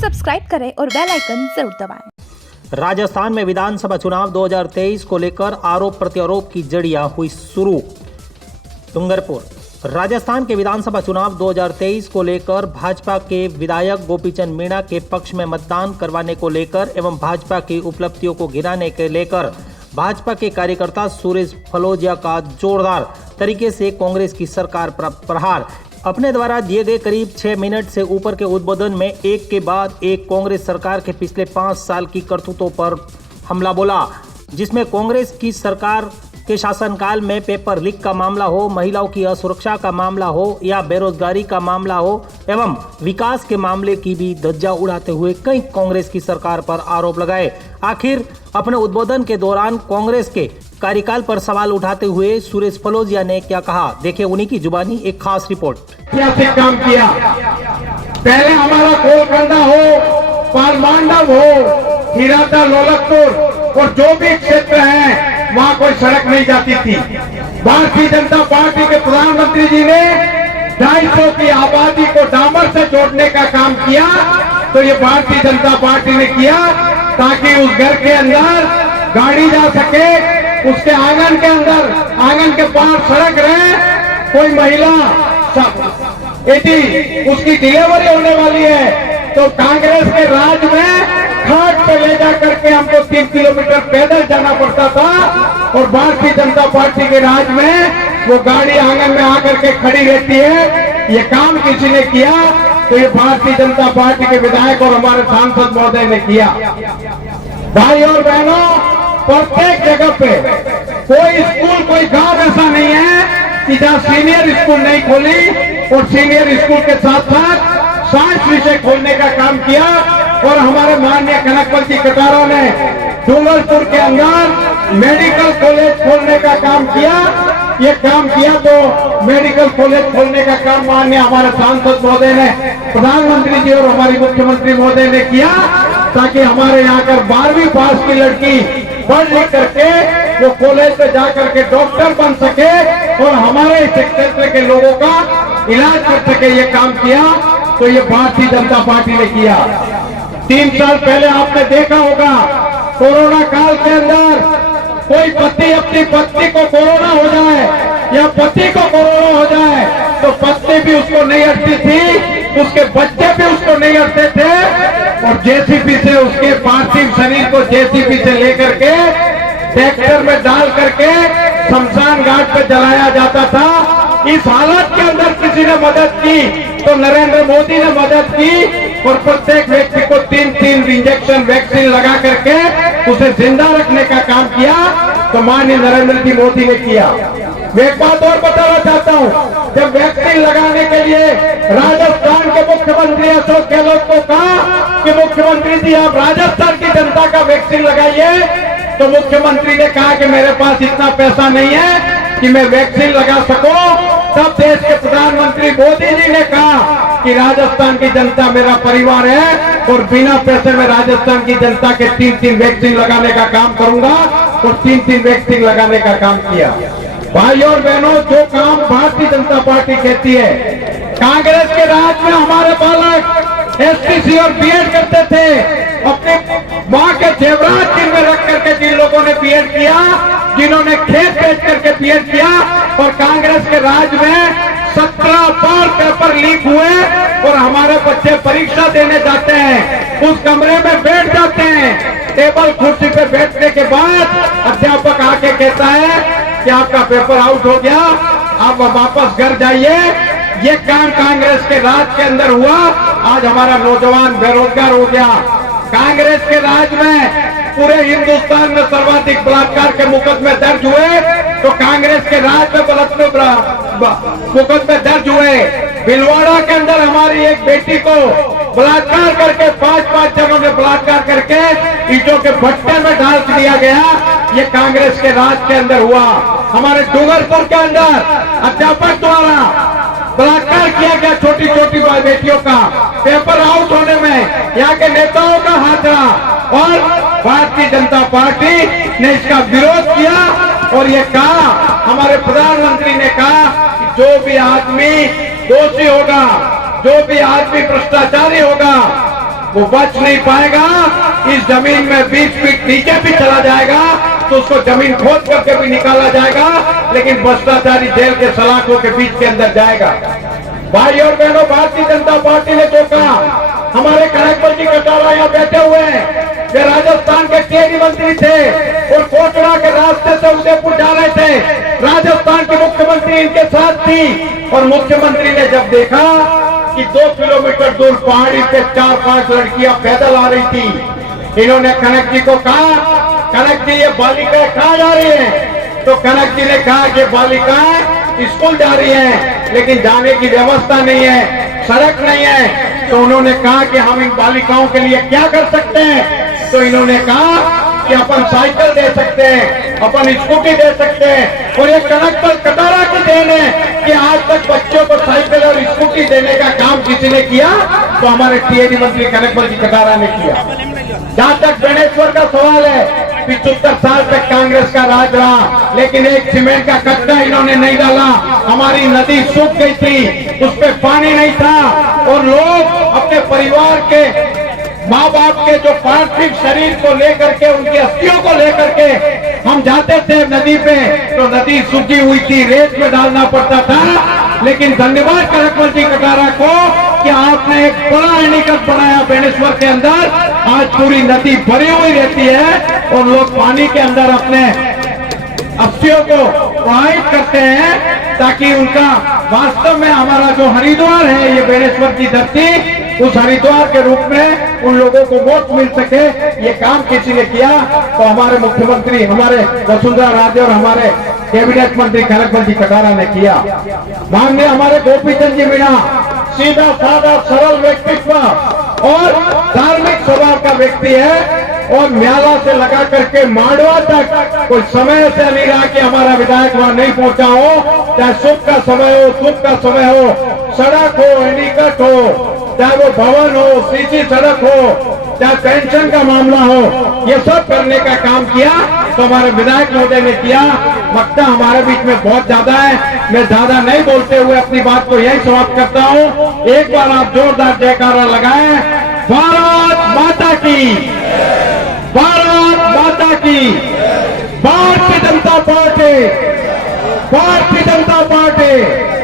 Subscribe करें और bell icon जरूर दबाएं। राजस्थान में विधानसभा चुनाव 2023 को लेकर आरोप प्रत्यारोप की जड़ियां हुई शुरू। डूंगरपुर राजस्थान के विधानसभा चुनाव 2023 को लेकर भाजपा के विधायक गोपीचंद मीणा के पक्ष में मतदान करवाने को लेकर एवं भाजपा की उपलब्धियों को गिनाने के लेकर भाजपा के कार्यकर्ता सुरेश फलोजिया का जोरदार तरीके से कांग्रेस की सरकार पर प्रहार। अपने द्वारा दिए गए करीब 6 मिनट से ऊपर के उद्बोधन में एक के बाद एक कांग्रेस सरकार के पिछले 5 साल की करतूतों पर हमला बोला, जिसमें कांग्रेस की सरकार के शासनकाल में पेपर लीक का मामला हो, महिलाओं की असुरक्षा का मामला हो या बेरोजगारी का मामला हो एवं विकास के मामले की भी धज्जा उड़ाते हुए कई कांग्रेस की सरकार पर आरोप लगाए। आखिर अपने उद्बोधन के दौरान कांग्रेस के कार्यकाल पर सवाल उठाते हुए सुरेश फलोजिया ने क्या कहा, देखिए उन्हीं की जुबानी एक खास रिपोर्ट। काम किया, पहले हमारा कोलकाता हो, पालमांडव हो, हिरादा, लोलकपुर और जो भी क्षेत्र है वहाँ कोई सड़क नहीं जाती थी। भारतीय जनता पार्टी के प्रधानमंत्री जी ने 250 की आबादी को डामर से जोड़ने का काम किया, तो ये भारतीय जनता पार्टी ने किया ताकि उस घर के अंदर गाड़ी जा सके, उसके आंगन के अंदर, आंगन के पार सड़क रहे। कोई महिला यदि उसकी डिलीवरी होने वाली है तो कांग्रेस के राज में खाट पे ले जा करके हमको 3 किलोमीटर पैदल जाना पड़ता था, और भारतीय जनता पार्टी के राज में वो गाड़ी आंगन में आकर के खड़ी रहती है। ये काम किसी ने किया तो ये भारतीय जनता पार्टी के विधायक और हमारे सांसद महोदय ने किया। भाई और बहनों, प्रत्येक जगह पे कोई स्कूल, कोई गांव ऐसा नहीं है कि जहाँ सीनियर स्कूल नहीं खोली, और सीनियर स्कूल के साथ साथ साइंस विषय खोलने का काम किया। और हमारे माननीय कनकपल जी कटारा ने डूंगरपुर के अंदर मेडिकल कॉलेज खोलने का काम किया। ये काम किया तो मेडिकल कॉलेज खोलने का काम माननीय हमारे सांसद महोदय ने, प्रधानमंत्री जी और हमारी मुख्यमंत्री महोदय ने किया, ताकि हमारे यहाँ कर 12वीं पास की लड़की पढ़ लिख करके वो कॉलेज पे जाकर के डॉक्टर बन सके और हमारे इस क्षेत्र के लोगों का इलाज कर सके। ये काम किया तो ये भारतीय जनता पार्टी ने किया। 3 साल पहले आपने देखा होगा, कोरोना काल के अंदर कोई पति अपनी पत्नी को कोरोना हो जाए या पति को कोरोना हो जाए तो पत्नी भी उसको नहीं हटती थी, उसके बच्चे भी उसको नहीं हटते थे, और जेसीबी से उसके पार्थिव शरीर को जेसीबी से लेकर के ट्रैक्टर में डाल करके शमशान घाट पे जलाया जाता था। इस हालत के अंदर किसी ने मदद की तो नरेंद्र मोदी ने मदद की, और प्रत्येक व्यक्ति को 3-3 इंजेक्शन वैक्सीन लगा करके उसे जिंदा रखने का काम किया, तो माननीय नरेंद्र जी मोदी ने किया। मैं एक बात और बताना चाहता हूँ, जब वैक्सीन लगाने के लिए राजस्थान के मुख्यमंत्री अशोक गहलोत को कहा कि मुख्यमंत्री जी आप राजस्थान की जनता का वैक्सीन लगाइए, तो मुख्यमंत्री ने कहा कि मेरे पास इतना पैसा नहीं है कि मैं वैक्सीन लगा सकूं। तब देश के प्रधानमंत्री मोदी जी ने कहा कि राजस्थान की जनता मेरा परिवार है, और बिना पैसे में राजस्थान की जनता के 3-3 वैक्सीन लगाने का काम करूंगा, और 3-3 वैक्सीन लगाने का काम किया। भाई और बहनों, जो काम भारतीय जनता पार्टी कहती है, कांग्रेस के राज में हमारे बालक एसटीसी और बीएड करते थे, अपने माँ के जेवरात जिन में रख करके जिन लोगों ने बीएड किया, जिन्होंने खेत बेच करके बीएड किया, और कांग्रेस के राज में 17 बार पेपर लीक हुए, और हमारे बच्चे परीक्षा देने जाते हैं, उस कमरे में बैठ जाते हैं, टेबल कुर्सी पे बैठने के बाद अध्यापक आके कहता है कि आपका पेपर आउट हो गया, आप वापस घर जाइए। ये काम कांग्रेस के राज के अंदर हुआ। आज हमारा नौजवान बेरोजगार हो गया। कांग्रेस के राज में पूरे हिंदुस्तान में सर्वाधिक बलात्कार के मुकदमे दर्ज हुए, तो कांग्रेस के राज में मुकदमे दर्ज हुए। भिलवाड़ा के अंदर हमारी एक बेटी को बलात्कार करके 5-5 जनों ने बलात्कार करके ईंटों के भट्टे में डाल दिया गया। ये कांग्रेस के राज के अंदर हुआ। हमारे डूंगरपुर के अंदर अध्यापक द्वारा बलात्कार किया गया छोटी छोटी बेटियों का, पेपर आउट होने में यहाँ के नेताओं का हाथ रहा, और भारतीय जनता पार्टी ने इसका विरोध किया, और ये कहा, हमारे प्रधानमंत्री ने कहा कि जो भी आदमी दोषी होगा, जो भी आदमी भ्रष्टाचारी होगा, वो बच नहीं पाएगा। इस जमीन में 20 फीट नीचे भी चला जाएगा तो उसको जमीन खोद करके भी निकाला जाएगा, लेकिन भ्रष्टाचारी जेल के सलाखों के बीच के अंदर जाएगा। भाई और बहनों, भारतीय जनता पार्टी ने जो कहा, हमारे कनकबल जी कटारा यहाँ बैठे हुए हैं, वे राजस्थान के टेरी मंत्री थे और कोटड़ा के रास्ते से उदयपुर जा रहे थे। राजस्थान की मुख्यमंत्री इनके साथ थी और मुख्यमंत्री ने जब देखा कि 2 किलोमीटर दूर पहाड़ी पे 4-5 लड़कियां पैदल आ रही थी, इन्होंने कनक जी को कहा, कनक जी ये बालिकाएं कहाँ जा रही हैं? तो कनक जी ने कहा कि बालिकाएं स्कूल जा रही हैं, लेकिन जाने की व्यवस्था नहीं है, सड़क नहीं है। तो उन्होंने कहा कि हम इन बालिकाओं के लिए क्या कर सकते हैं? तो इन्होंने कहा कि अपन साइकिल दे सकते हैं, अपन स्कूटी दे सकते हैं। और ये कनकबल कटारा की देन है कि आज तक बच्चों को साइकिल और स्कूटी देने का काम किसी ने किया तो हमारे टीएडी मंत्री कनकबल जी कटारा ने किया। जहां तक बेणेश्वर का सवाल है, 75 साल तक कांग्रेस का राज रहा, लेकिन एक सीमेंट का कट्टा इन्होंने नहीं डाला। हमारी नदी सूख गई थी, उस पर पानी नहीं था और लोग अपने परिवार के माँ बाप के जो पार्थिव शरीर को लेकर के, उनकी अस्थियों को लेकर के हम जाते थे नदी पे, तो नदी सूखी हुई थी, रेत में डालना पड़ता था। लेकिन धन्यवाद कनकबल जी कटारा को कि आपने एक बड़ा एनीकट बनाया बेणेश्वर के अंदर। आज पूरी नदी भरी हुई रहती है और लोग पानी के अंदर अपने अस्थियों को प्रवाहित करते हैं, ताकि उनका वास्तव में हमारा जो हरिद्वार है, ये बेणेश्वर की धरती, उस हरिद्वार के रूप में उन लोगों को मोक्ष मिल सके। ये काम किसी ने किया तो हमारे मुख्यमंत्री, हमारे वसुंधरा राजे और हमारे कैबिनेट मंत्री कनकबल जी कटारा ने किया। माननीय हमारे गोपीचंद जी मीणा सीधा साधा सरल व्यक्तित्व और धार्मिक स्वभाव का व्यक्ति है और म्याला से लगा करके मांडवा तक कोई समय से नहीं रहा कि हमारा विधायक वहां नहीं पहुंचा हो। चाहे सुख का समय हो, दुख का समय हो, सड़क हो, एनीकट हो, चाहे वो भवन हो, सीसी सड़क हो, चाहे पेंशन का मामला हो, ये सब करने का काम किया तो हमारे विधायक महोदय ने किया। वक्ता हमारे बीच में बहुत ज्यादा है, मैं ज्यादा नहीं बोलते हुए अपनी बात को यही समाप्त करता हूँ। एक बार आप जोरदार जयकारा लगाएं, भारत माता की, भारत माता की, भारतीय जनता पार्टी, भारतीय जनता पार्टी।